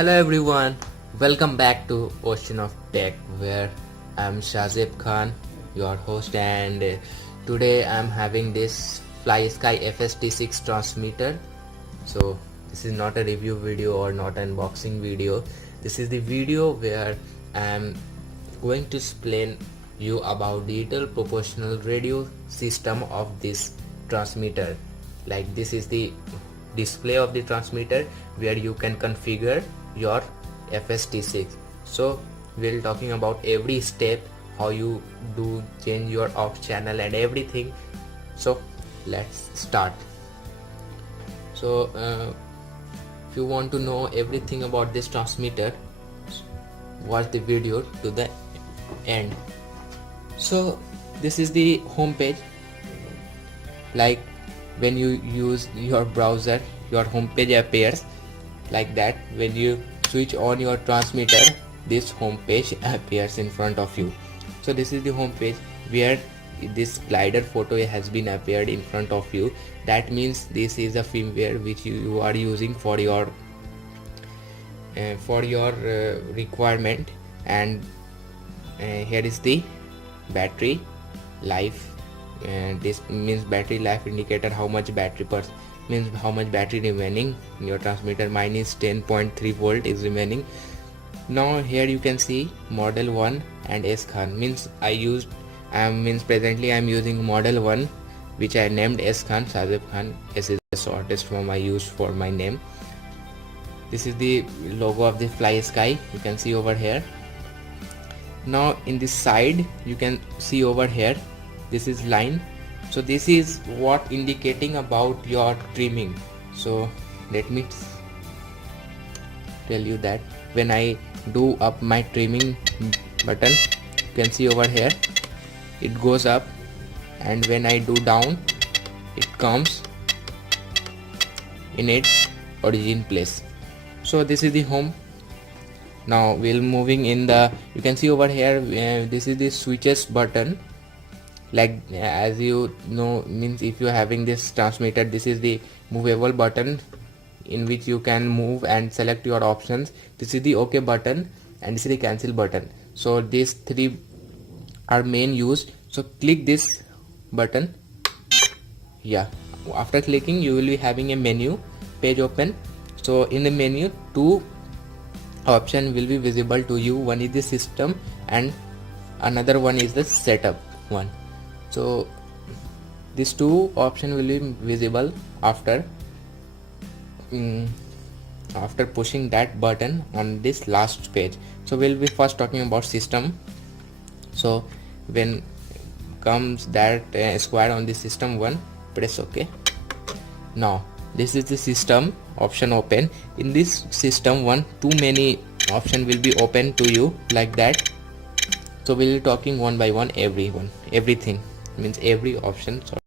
Hello everyone, welcome back to Ocean of Tech, where I'm Shazib Khan, your host, and today I'm having this Flysky fs-t6 transmitter. So this is not a review video or not an unboxing video. This is the video where I'm going to explain you about digital proportional radio system of this transmitter. Like, this is the display of the transmitter where you can configure your fs-t6. So we'll talking about every step, how you do change your AUX channel and everything. So let's start. So if you want to know everything about this transmitter, watch the video to the end. So this is the home page. Like, when you use your browser, your home page appears like that. When you switch on your transmitter, this home page appears in front of you. So this is the home page where this glider photo has been appeared in front of you. That means this is a firmware which you are using for your requirement. And here is the battery life. This means battery life indicator, how much battery means how much battery remaining in your transmitter. Mine is 10.3 volt is remaining. Now here you can see model 1 and S Khan, means presently I am using model 1, which I named S Khan, Shazib Khan. S is the shortest form I used for my name. This is the logo of the Flysky, you can see over here. Now in this side you can see over here, this is line. So this is what indicating about your trimming. So let me tell you that when I do up my trimming button, you can see over here it goes up, and when I do down, it comes in its origin place. So this is the home. Now we'll moving in the, you can see over here, this is the switches button. Like, as you know, means if you're having this transmitter, this is the movable button in which you can move and select your options. This is the OK button and this is the cancel button. So these three are main used. So click this button. Yeah, after clicking you will be having a menu page open. So in the menu, two option will be visible to you. One is the system and another one is the setup one. So these two option will be visible after pushing that button on this last page. So we'll be first talking about system. So when comes that square on the system one, press OK. Now this is the system option open. In this system one, too many option will be open to you like that. So we'll be talking one by one, everything, means every option. Sorry.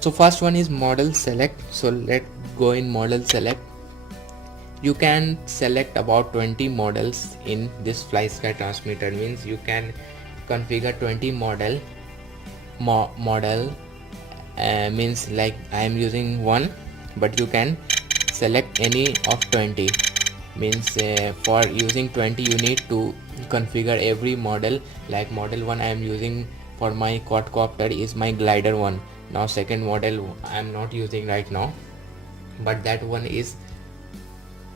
So first one is model select. So let's go in model select. You can select about 20 models in this Flysky transmitter, means you can configure 20 model. Means like I am using one, but you can select any of 20. Means for using 20 you need to configure every model. Like model 1 I am using for my quadcopter is my glider one. Now second model I am not using right now, but that one is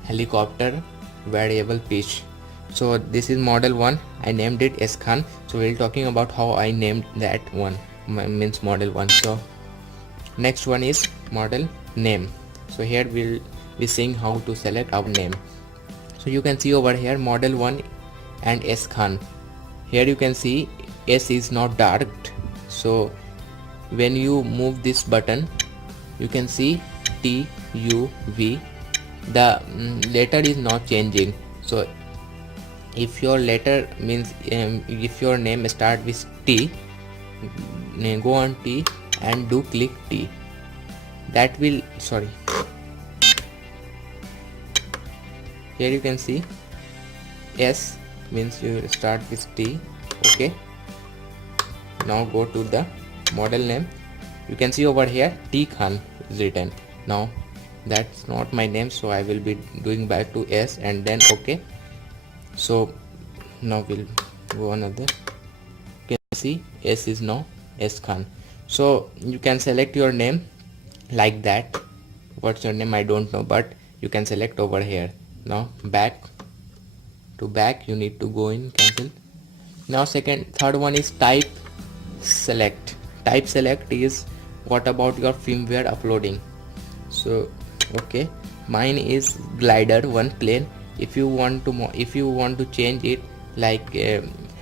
helicopter variable pitch. So this is model 1, I named it S Khan. So we'll talking about how I named that one, means model 1. So next one is model name. So here we'll be seeing how to select our name. So you can see over here model 1 and S Khan. Here you can see S is not darked. So when you move this button, you can see T U V. The letter is not changing. So if your letter means if your name start with T, go on T and do click T. That will, sorry. Here you can see S means you start with T. Okay. Now go to the model name. You can see over here T Khan is written. Now that's not my name, so I will be doing back to S and then OK. So now we'll go another. You can see S is now S Khan. So you can select your name like that. What's your name? I don't know, but you can select over here. Now back to back, you need to go in cancel. Now third one is type select. Type select is what about your firmware uploading. So okay, mine is glider one plane. If you want to change it like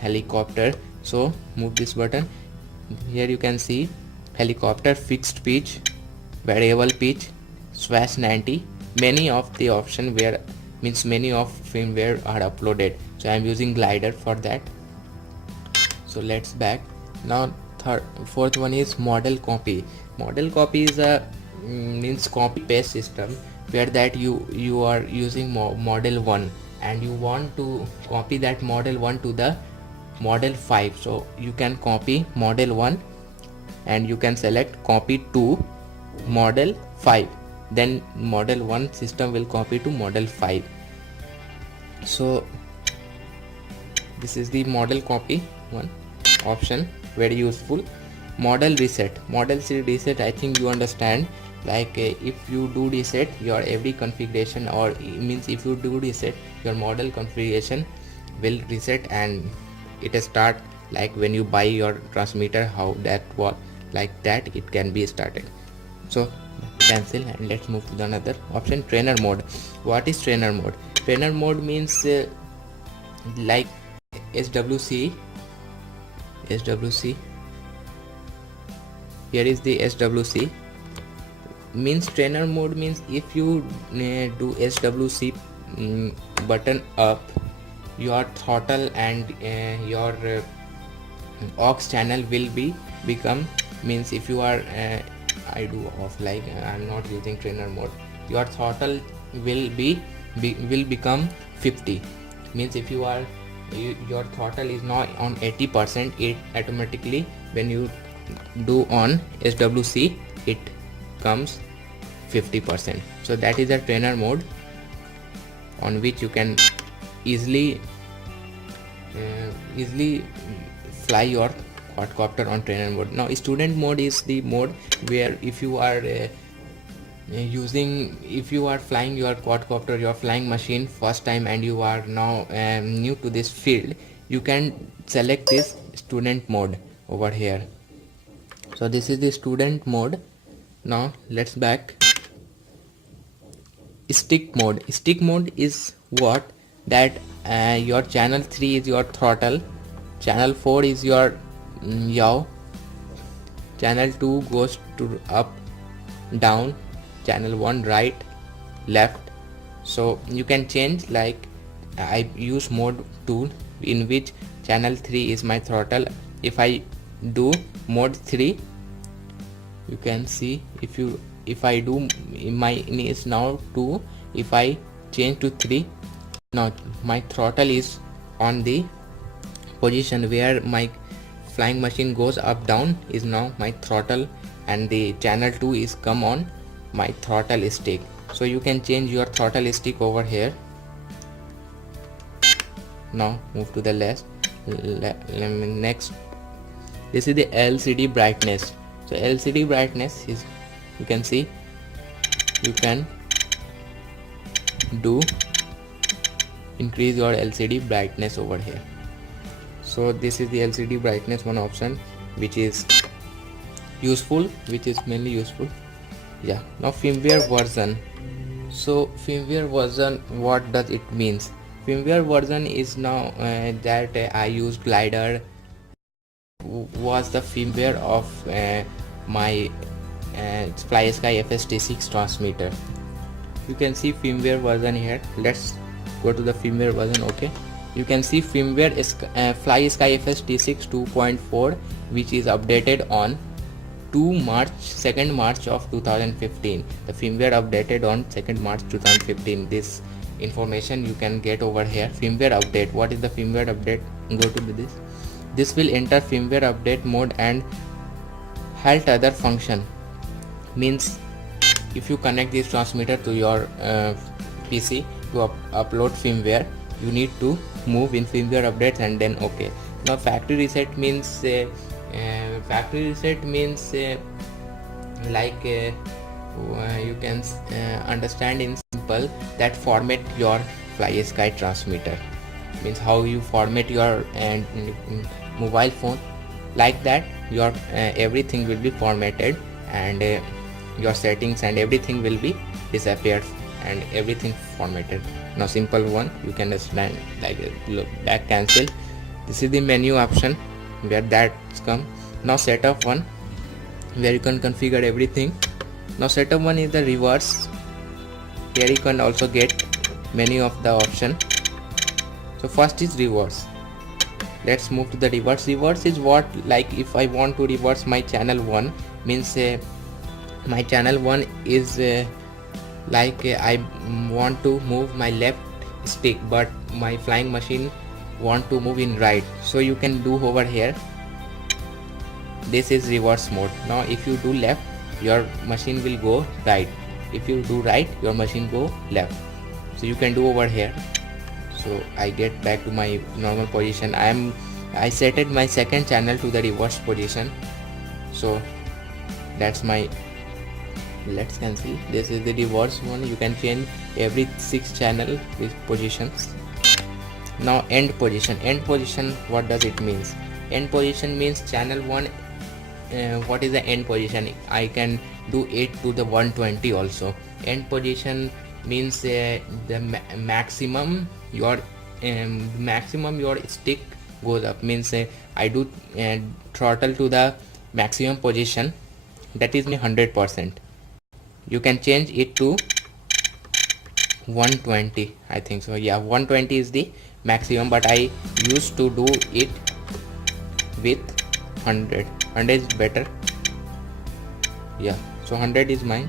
helicopter, so move this button. Here you can see helicopter, fixed pitch, variable pitch, swash 90. Many of the option where means many of firmware are uploaded, so I am using glider for that. So let's back. Now fourth one is model copy. Model copy is a means copy paste system where that you are using model 1 and you want to copy that model 1 to the model 5. So you can copy model 1 and you can select copy to model 5, then model 1 system will copy to model 5. So this is the model copy one option, very useful. Model reset. Model reset, I think you understand, like if you do reset your every configuration, or means if you do reset your model configuration will reset and it start like when you buy your transmitter, how that was like that it can be started. So cancel and let's move to the another option, trainer mode. What is trainer mode? Trainer mode means like SWC. Here is the SWC. Means trainer mode means if you do SWC button up, your throttle and your aux channel will become, means if you are I do off, like I'm not using trainer mode, your throttle will become 50. Means if you are your throttle is now on 80%, it automatically when you do on SWC it comes 50%. So that is a trainer mode on which you can easily fly your quadcopter on trainer mode. Now student mode is the mode where if you are if you are flying your quadcopter, your flying machine first time and you are now new to this field, you can select this student mode over here. So this is the student mode. Now let's back. Stick mode. Stick mode is what that your channel 3 is your throttle, channel 4 is your yaw, channel 2 goes to up down, channel 1 right left. So you can change, like I use mode 2 in which channel 3 is my throttle. If I do mode 3, you can see if I do my is now 2, if I change to 3, now my throttle is on the position where my flying machine goes up down is now my throttle, and the channel 2 is come on my throttle stick. So you can change your throttle stick over here. Now move to the next. This is the LCD brightness. So LCD brightness is, you can see, you can do increase your LCD brightness over here. So this is the LCD brightness one option which is useful, which is mainly useful. Yeah. Now firmware version. So firmware version, what does it means? Firmware version is now that I use glider was the firmware of my Flysky fs-t6 transmitter. You can see firmware version here. Let's go to the firmware version. Okay, you can see firmware is Flysky fs-t6 2.4, which is updated on 2nd March of 2015. The firmware updated on 2nd March 2015. This information you can get over here. Firmware update. What is the firmware update? Go to this. This will enter firmware update mode and halt other function. Means if you connect this transmitter to your PC to upload firmware, you need to move in firmware updates and then OK. Now factory reset means like you can understand in simple that format your Flysky transmitter, means how you format your mobile phone, like that your everything will be formatted, and your settings and everything will be disappeared and everything formatted. Now simple one you can understand, like look, back cancel. This is the menu option where that's come. Now setup one, where you can configure everything. Now setup one is the reverse. Here you can also get many of the option. So first is reverse. Let's move to the reverse. Reverse is what, like if I want to reverse my channel 1, means my channel 1 is I want to move my left stick, but my flying machine want to move in right. So you can do over here. This is reverse mode. Now if you do left, your machine will go right. If you do right, your machine go left. So you can do over here. So I get back to my normal position. I set it my second channel to the reverse position. So that's my, let's cancel. This is the reverse one. You can change every 6 channel with positions. Now end position. End position, what does it means? End position means channel 1. What is the end position? I can do it to the 120 also. End position means the maximum your stick goes up, means I do throttle to the maximum position, that is 100%. You can change it to 120, I think so. Yeah, 120 is the maximum, but I used to do it with 100. 100 is better. Yeah, so 100 is mine.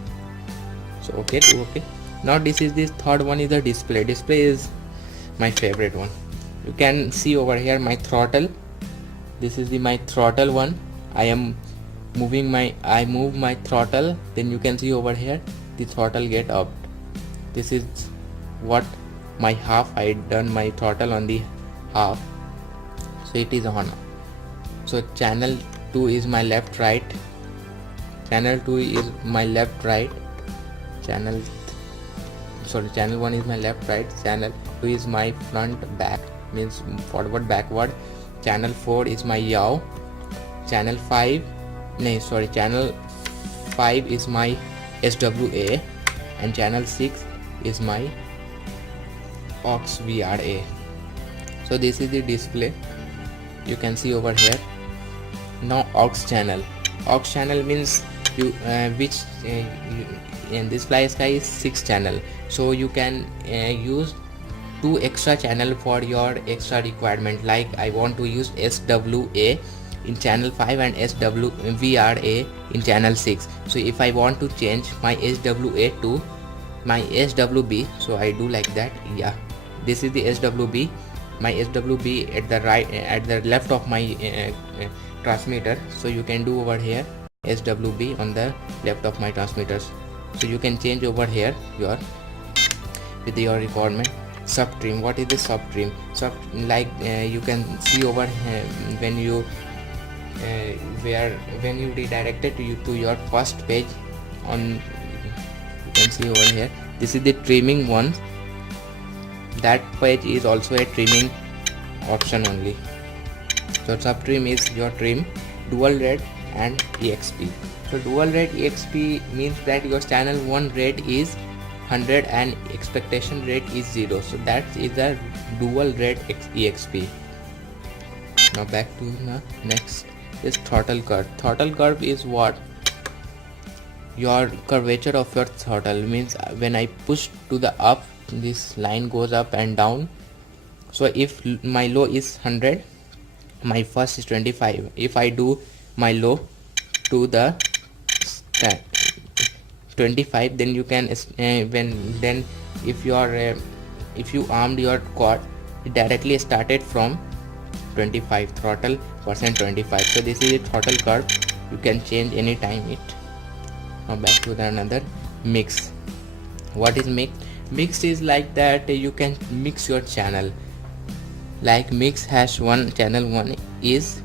So okay, do okay. Now this is this third one is the display. Display is my favorite one. You can see over here my throttle. This is my throttle one. I move my throttle, then you can see over here the throttle get up. This is what my half, I done my throttle on the half, so it is on. So channel 2 is my left right, channel 2 is my left right, channel 1 is my left right, channel 2 is my front back, means forward backward, channel 4 is my yaw, channel 5 is my SWA, and channel 6 is my AUX VRA. So this is the display, you can see over here. Now AUX channel. AUX channel means you in this Flysky is 6 channel, so you can use 2 extra channel for your extra requirement. Like I want to use SWA in channel 5 and VRA in channel 6. So if I want to change my SWA to my SWB, so I do like that. Yeah, this is the SWB. My SWB at the left of my transmitter, so you can do over here SWB on the left of my transmitters. So you can change over here with your requirement. Subtrim. What is the subtrim? You can see over here when you redirected to your first page on, you can see over here, this is the trimming one. That page is also a trimming option only. So subtrim is your trim, dual rate and EXP. So dual rate EXP means that your channel 1 rate is 100 and expectation rate is 0. So that is the dual rate EXP. Now back to the next is throttle curve. Throttle curve is what? Your curvature of your throttle, means when I push to the up, this line goes up and down. So if my low is 100, my first is 25. If I do my low to the 25, then you can if you armed your quad, it directly started from 25 throttle percent 25. So this is a throttle curve, you can change anytime it. Now back to the another mix. What is mix? Mix is like that you can mix your channel. Like mix #1 channel 1 is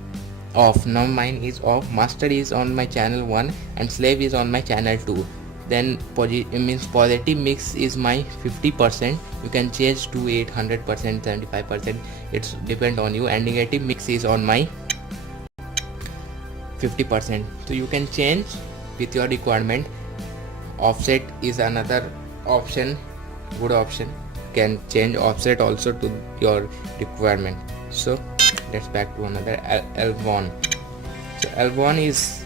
off. Now mine is off. Master is on my channel 1 and slave is on my channel 2. Then means positive mix is my 50%. You can change to 800%, 75%. It's depend on you. And negative mix is on my 50%. So you can change with your requirement. Offset is another option, good option. Can change offset also to your requirement. So let's back to another L1. So L1 is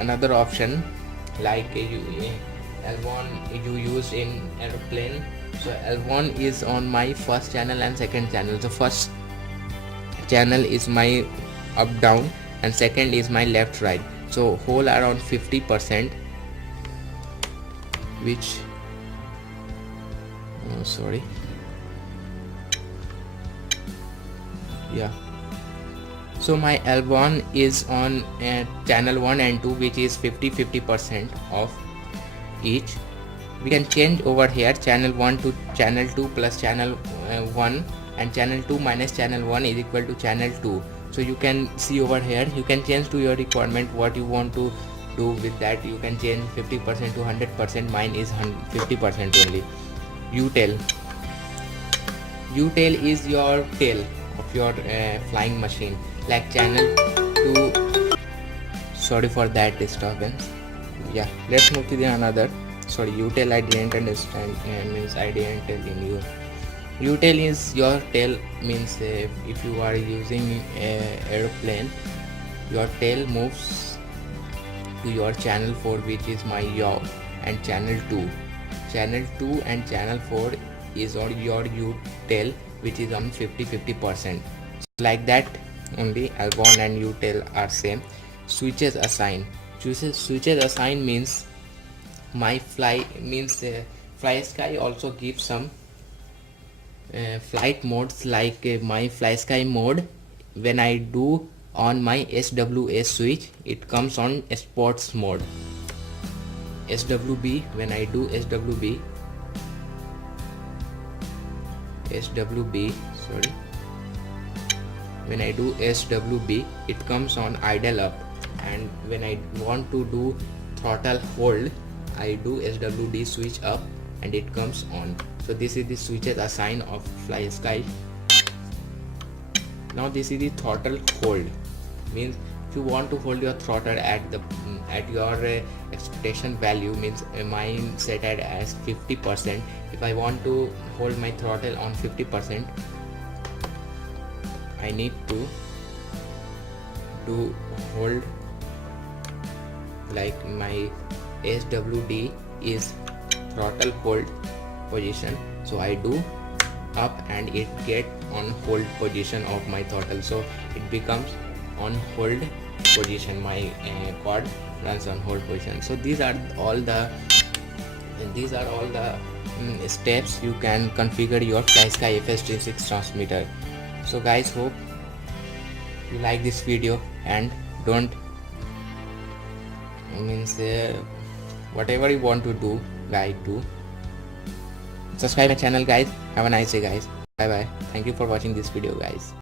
another option, like L1 you use in aeroplane. So L1 is on my first channel and second channel. So first channel is my up down and second is my left right. So whole around 50%, which sorry, yeah. So my L1 is on channel 1 and 2, which is 50% of each. We can change over here channel 1 to channel 2 plus channel 1, and channel 2 minus channel 1 is equal to channel 2. So you can see over here, you can change to your requirement what you want to do with that. You can change 50% to 100%. Mine is 50% only. U-tail. U-tail is your tail of your flying machine, like channel 2. Sorry for that disturbance. Yeah, let's move to the another. Sorry, U-tail I didn't understand, means I didn't tell in you. U-tail is your tail, means if you are using aeroplane, your tail moves to your channel 4, which is my yaw, and channel 2. Channel 2 and channel 4 is on your U-tail, which is on 50%. So like that only L1 and U-tail are same. Switches assign. Switches assign means my Flysky also gives some flight modes, like my Flysky mode. When I do on my SWS switch, it comes on sports mode. SWB, when I do SWB, sorry, when I do SWB, it comes on idle up, and when I want to do throttle hold, I do SWD switch up and it comes on. So this is the switches assign of Flysky. Now this is the throttle hold, means if you want to hold your throttle at your expectation value, means mine set at as 50%. If I want to hold my throttle on 50%, I need to do hold, like my SWD is throttle hold position, so I do up and it get on hold position of my throttle, so it becomes on hold position. My cord runs on hold position. So these are all the steps you can configure your Flysky fs-t6 transmitter. So guys, hope you like this video, and don't whatever you want to do, guys, do subscribe my channel, guys. Have a nice day, guys. Bye bye. Thank you for watching this video, guys.